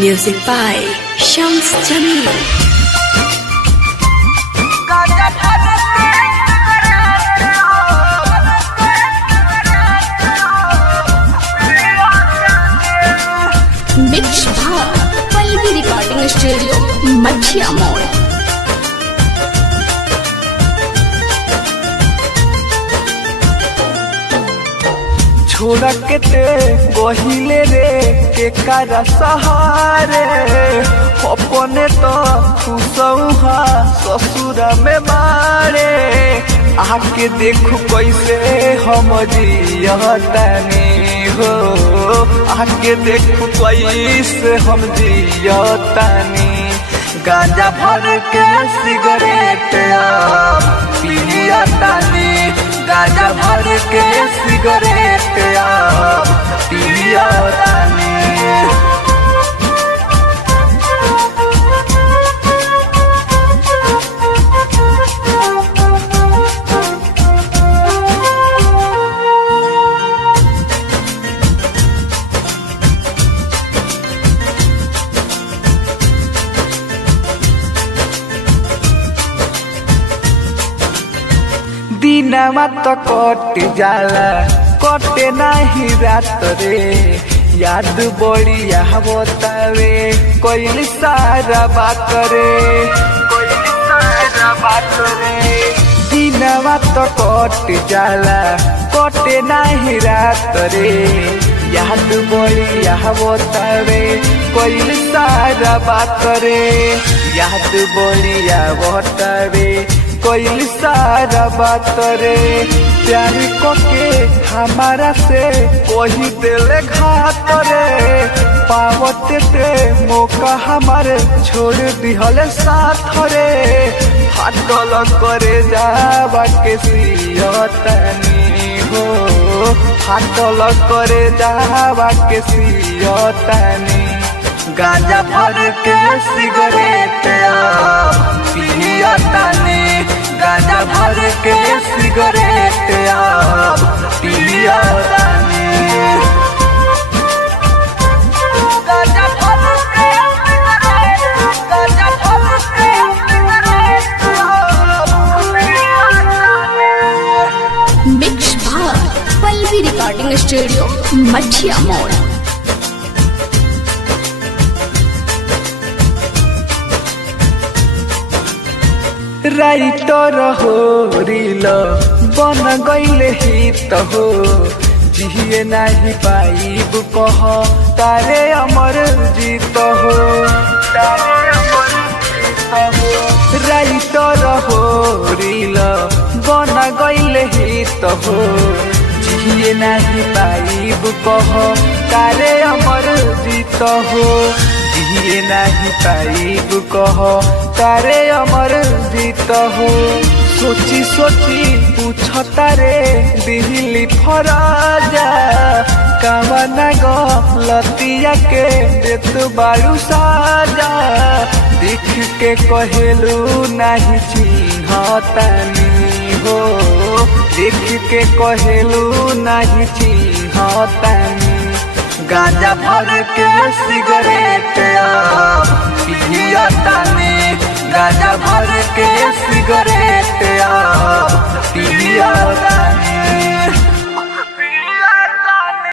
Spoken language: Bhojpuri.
Music by Shams Jamil. Mixed by Palvi Recording Studio, Machia Mall. छोड़ा के ते गहिले रे के कारा सहारे अपने तो खुशौहा ससुर में मारे आके देखू कैसे हम जियतानी हो आके देखू कैसे हम जियतानी गांजा भर के सिगरेट पियतानी गांजा भर के सिगरेट पियतानी दिनमा तो कट जाला कटे नाही रात रे याद बढ़िया बतावे कोई सारा बात रे दिनमा तो कट जाला कटे नाही रात रे याद बढ़िया बतावे कोई सारा बात रे याद बढ़िया बतावे कोई सारा बात रे प्यार को के हमारा से कोई दिल घात रे पावते ते मौका हमारे छोड़ दिहले साथ रे फाटल करे जावा के सियतानी हो फाटल करे जावा के सियतानी गांजा भर के सिगरेट पियतानी गांजा भर के सिगरेट पियतानी गांजा भर के Mixed by Palvi Recording Studio, Machia Mall. Writer हो रील बन गईले हित हो जिए नहीं पाइब कह तारे अमर जीत हो राइटर हो रील बन गईले हित हो जिए नहीं पाइब कह तारे अमर जीत हो जिए नहीं पाइब कह तारे अमर जीत हो सोची सोची पूछता रे दिल्ली फराजा कामना गलतिया के देत बारू साजा देख के कहेलू नहीं चिन्हतानी हो देख के कहेलू नहीं चिन्हतानी गांजा भर के सिगरेट पियतानी गांजा भर के सिगरेट